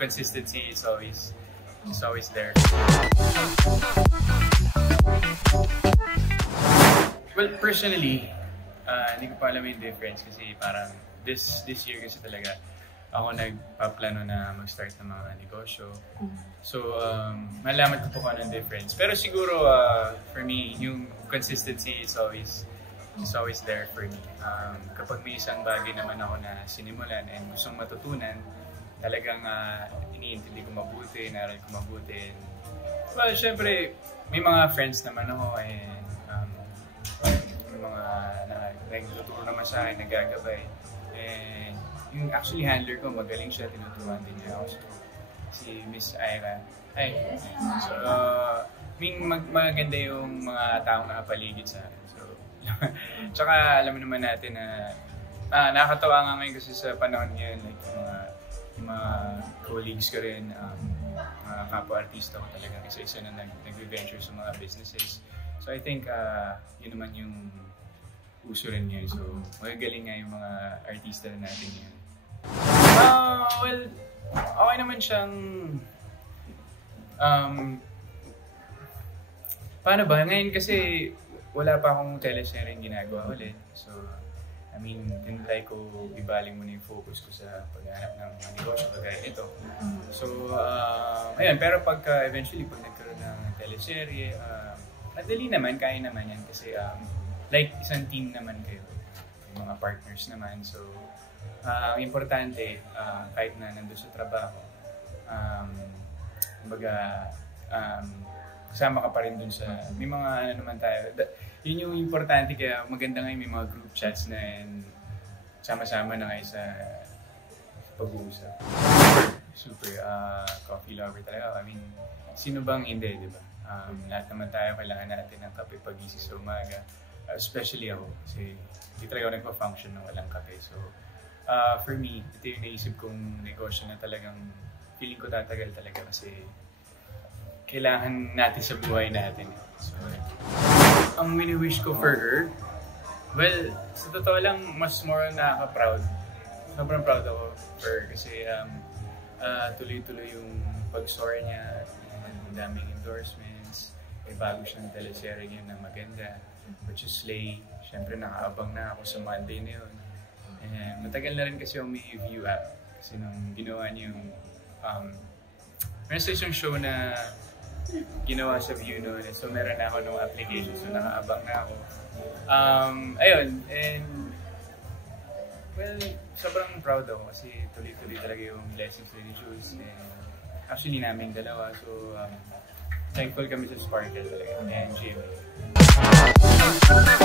consistency is always there. Well, personally, hindi ko pa alam yung difference kasi parang this year kasi talaga ako nagpaplano na mag-start ng mga negosyo. So, malaman ko po kung anong difference. Pero siguro, for me, yung consistency is always there for me. Kapag may isang bagay naman ako na sinimulan and gustong matutunan, talagang iniintindi ko mabuti, naral ko mabuti. Well, syempre, may mga friends naman ako and may mga nagtuturo naman sa akin, nagagabay. And yung actually handler ko, magaling siya, tinuturuan din niya ako. So, si Miss Ira. So, maganda yung mga taong nakapaligid sa akin. So, tsaka alam naman natin na nakakatawa nga ngayon kasi sa panahon ngayon, like yung mga colleagues ko rin, mga kapwa-artista ko talaga isa-isa na nag-venture sa mga businesses. So I think yun naman yung uso rin ngayon. So magagaling nga yung mga artista na natin ngayon. Well, okay naman siyang paano ba? Ngayon kasi wala pa akong teleserye ginagawa ulit. So I mean, tinatry ko ibaling muna yung focus ko sa paghahanap ng mga negosyo kagaya ito. So, ayun, pero pagka eventually pag nagkaroon ng teleserye, madali naman, kaya naman yan kasi like isang team naman kayo, yung mga partners naman. So, importante, kahit na nandun sa trabaho, kumbaga, kasama ka pa rin dun sa, may mga ano naman tayo. Yun yung importante, kaya maganda ngayon may mga group chats na yun, sama-sama na kayo sa pag-uusap. Super coffee lover talaga. I mean, sino bang hindi, di ba? Lahat naman tayo kailangan natin ng kape pag-gising sa umaga. Especially ako, kasi hindi talaga ako nagpa-function ng walang kape. So, for me, ito yung naisip kong negosyo na talagang feeling ko tatagal talaga kasi kailangan natin sa buhay natin. So, ang wini-wish ko for her, well, sa totoo lang, mas more nakaka-proud. Sobrang proud ako for her kasi tuloy-tuloy yung pag-soar niya, ang daming endorsements, may bago siyang teleserye ngayon na maganda, which is Slay. Siyempre nakaabang na ako sa Monday na yun. And matagal na rin kasi yung may view app kasi nung ginawa niya yung meron sa isang show na ginawa sa View noon. So meron na ako ng application, so nakaabang na ako. Ayun, and well, sobrang proud ako kasi tuloy-tuloy talaga yung blessings ni Jules. And actually namin dalawa, so thankful kami sa Sparkle talaga and GMA.